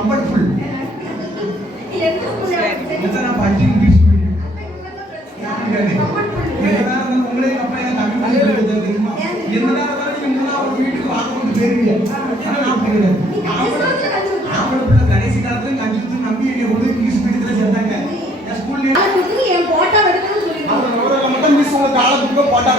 Comfortable. நான் படிச்சு English medium. என்னதான் உங்களே அப்பா என்ன தமிழ் மீடியம் தெரியுமா? என்னதான் நீங்க ஒரு வீட்டுக்கு வாங்க தெரியுங்க. நான் புரியல. அவளை பிள்ளை கடைசி காலத்துல கஞ்சி நம்பி என்னை ஒரு இங்கிலீஷ் மீடியத்துல சேர்த்தாங்க. நான் ஸ்கூல்ல என் போட்டோ எடுக்கணும்னு சொல்லி அவரோட மட்டும் மிஸ் உங்க காலத்துக்கு போட்டா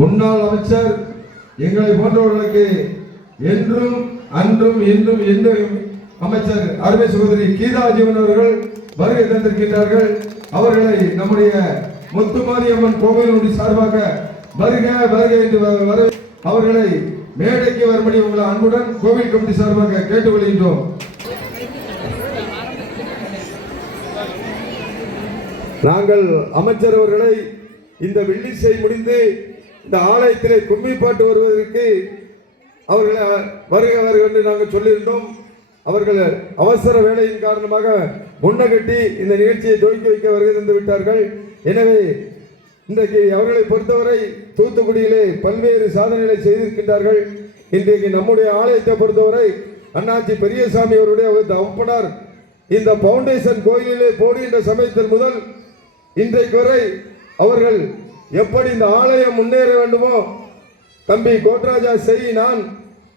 முன்னாள் அமைச்சர் எங்களை போன்றவர்களுக்கு என்றும் அன்றும் என்றும் என்றும் அமைச்சர் அருமை சகோதரி கீதா ஜீவன் அவர்கள் வருகை தந்திருக்கின்றார்கள். அவர்களை நம்முடைய முத்துமாரியம்மன் கோவிலுடைய சார்பாக வருக வருக என்று அவர்களை மேடைக்கு வரும்படி உங்களை அன்புடன் கோவில் கமிட்டி சார்பாக கேட்டுக்கொள்கின்றோம். நாங்கள் அமைச்சர் அவர்களை இந்த வெள்ளிசை முடிந்து இந்த ஆலயத்திலே கும்மி பாட்டு வருவதற்கு அவர்களை வருக வருக என்று நாங்கள் சொல்லியிருந்தோம். அவர்கள் அவசர வேலையின் காரணமாக முன்னகட்டி இந்த நிகழ்ச்சியை துவக்கி வைக்க வருகை தந்து விட்டார்கள். எனவே இன்றைக்கு அவர்களை பொறுத்தவரை தூத்துக்குடியிலே பல்வேறு சாதனைகளை செய்திருக்கின்றார்கள். இன்றைக்கு நம்முடைய ஆலயத்தை பொறுத்தவரை அண்ணாச்சி பெரியசாமி அவருடைய ஒப்பனார் இந்த பவுண்டேஷன் கோயிலிலே போடுகின்ற சமயத்தில் முதல் இன்றைக்கு வரை அவர்கள் எப்படி இந்த ஆலயம் முன்னேற வேண்டுமோ தம்பி கோட்ராஜா செய், நான்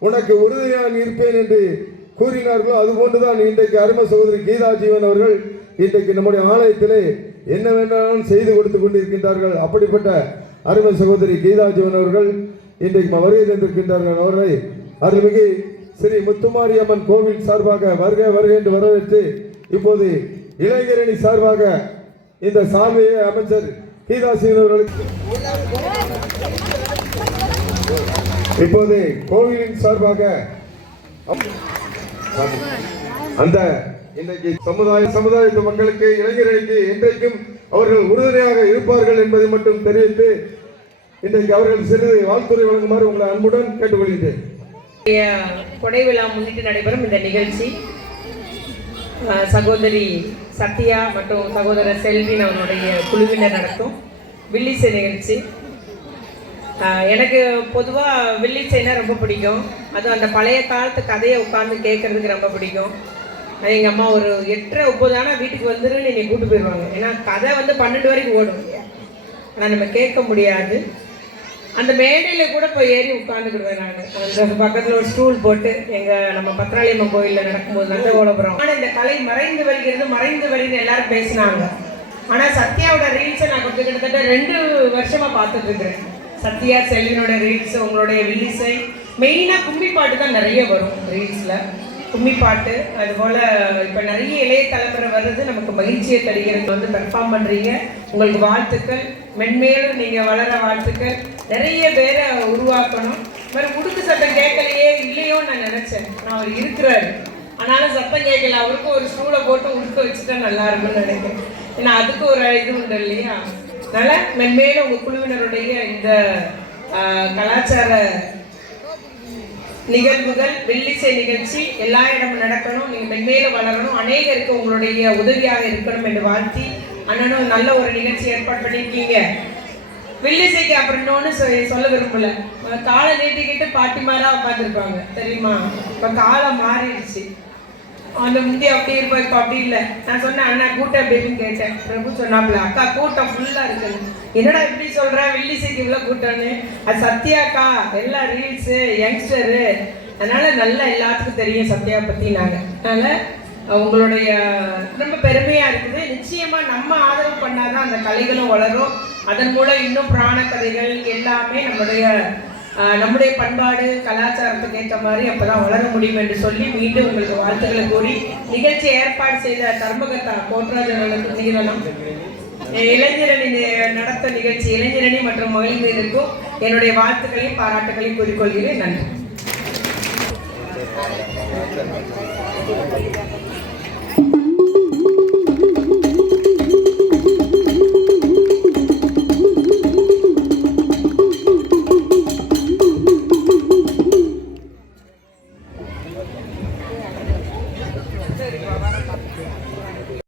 உனக்கு உறுதியாக இருப்பேன் என்று கூறினார்களோ அதுபோன்றுதான் இன்றைக்கு அருமை சகோதரி கீதா ஜீவன் அவர்கள் இன்றைக்கு நம்முடைய ஆலயத்திலே என்ன வேண்டாலும் செய்து கொடுத்து கொண்டிருக்கின்றார்கள். அப்படிப்பட்ட அருமை சகோதரி கீதா ஜீவன் அவர்கள் இன்றைக்கு வருகை தந்திருக்கின்றார்கள். அவர்களை அருள்மிகு ஸ்ரீ முத்துமாரியம்மன் கோவில் சார்பாக வருகை வருகை என்று வரவேற்று இப்போது இளைஞரணி சார்பாக இந்த சால்வையை அமைச்சர் கீதா ஜீவன் அவர்களுக்கு இப்போது கோவிலின் சார்பாக அந்த இன்றைக்கு சமுதாயத்து மக்களுக்கு இளைஞர்களுக்கு என்றைக்கும் அவர்கள் உறுதுணையாக இருப்பார்கள் என்பதை மட்டும் தெரிவித்து இன்றைக்கு அவர்கள் சிறிது வாழ்த்துறை வழங்குமாறு உங்களை அன்புடன் கேட்டுக்கொள்கிறேன். கொடை விழா முன்னிட்டு நடைபெறும் இந்த நிகழ்ச்சி சகோதரி சத்யா மற்றும் சகோதரர் செல்வின் அவருடைய குழுவினர் நடத்தும் வில்லிசை நிகழ்ச்சி. எனக்கு பொதுவாக வில்லிசைனா ரொம்ப பிடிக்கும். அதுவும் அந்த பழைய காலத்து கதையை உட்காந்து கேட்கறதுக்கு ரொம்ப பிடிக்கும். எங்கள் அம்மா ஒரு 8:30-9 ஆனால் வீட்டுக்கு வந்துருன்னு என்னை கூப்பிட்டு போயிடுவாங்க. ஏன்னா கதை 12 வரைக்கும் ஓடும், ஆனால் நம்ம கேட்க முடியாது. அந்த மேடையில் கூட போய் ஏறி உட்காந்துக்கிடுவேன். நான் அந்த பக்கத்தில் ஒரு ஸ்டூல் போட்டு நம்ம பத்ராளியம்மன் கோயிலில் நடக்கும்போது நந்தகோலபுரம். ஆனால் இந்த கலை மறைந்து வருகிறது எல்லாரும் பேசினாங்க. ஆனால் சத்யாவோட ரீல்ஸை நான் கிட்டத்தட்ட 2 வருஷமாக பார்த்துட்டு இருக்கிறேன். சத்யா செல்வினோட ரீல்ஸ், உங்களுடைய வில்லிசை, மெயினாக கும்மி பாட்டு தான் நிறைய வரும் ரீல்ஸில். கும்மி பாட்டு அதுபோல் இப்போ நிறைய இளைய தலைமுறை வர்றது நமக்கு மகிழ்ச்சியை தருகிறது. பெர்ஃபார்ம் பண்ணுறீங்க, உங்களுக்கு வாழ்த்துக்கள். மென்மேலும் நீங்கள் வளர வாழ்த்துக்கள். நிறைய பேரை உருவாக்கணும். வேறு உடுக்கு சத்தம் கேட்கலையே இல்லையோன்னு நான் நினச்சேன். நான் அவர் இருக்கிறாரு, ஆனாலும் சத்தம் கேட்கல. அவருக்கும் ஒரு ஸ்டூலை போட்டு உடுக்க வச்சுட்டா நல்லா இருக்கும்னு நினைக்கிறேன். ஏன்னா அதுக்கு ஒரு இது உண்டு இல்லையா? அதனால் மென்மேலும் உங்கள் குழுவினருடைய இந்த கலாச்சார நிகழ்வுகள், வெள்ளிசை நிகழ்ச்சி எல்லா இடமும் நடக்கணும். நீங்கள் மென்மேலும் வளரணும், அநேகருக்கு உங்களுடைய உதவியாக இருக்கணும் என்று வாழ்த்தி, அண்ணனும் நல்ல ஒரு நிகழ்ச்சி ஏற்பாடு பண்ணியிருக்கீங்க. வெள்ளிசைக்கு அப்புறம் இன்னொன்று சொல்ல விரும்பல, காலை நீட்டிக்கிட்டு பாட்டிமாரா உட்காந்துருப்பாங்க தெரியுமா? இப்போ காலம் மாறிடுச்சு. அந்த முந்தி அப்படி இருப்பா, இப்போ அப்படி இல்லை. நான் சொன்னேன் அண்ணா கூட்டம் எப்படின்னு கேட்டேன். பிரபு சொன்னாப்புல அக்கா கூட்டம் ஃபுல்லாக இருக்குன்னு. என்னடா இப்படி சொல்கிற, வில்லிசைக்கு இவ்வளோ கூட்டம்னு? அது சத்யாக்கா, எல்லாம் ரீல்ஸு, யங்ஸ்டரு, அதனால் நல்லா எல்லாத்துக்கும் தெரியும் சத்யா பற்றி. நாங்கள் அதனால் உங்களுடைய ரொம்ப பெருமையாக இருக்குது. நிச்சயமாக நம்ம ஆதரவு பண்ணாதான் அந்த கலைகளும் வளரும். அதன் மூலம் இன்னும் புராண கதைகள் எல்லாமே நம்முடைய பண்பாடு கலாச்சாரத்துக்கு ஏற்ற மாதிரி அப்போதான் வளர முடியும் என்று சொல்லி மீண்டும் உங்களுக்கு வாழ்த்துக்களை கூறி நிகழ்ச்சி ஏற்பாடு செய்த தர்மகர்த்தா கோட்ராஜன் நிகழலாம் இளைஞரணி நடத்த நிகழ்ச்சி இளைஞரணி மற்றும் மகளிருக்கும் என்னுடைய வாழ்த்துக்களையும் பாராட்டுகளையும் கூறிக்கொள்கிறேன். நன்றி.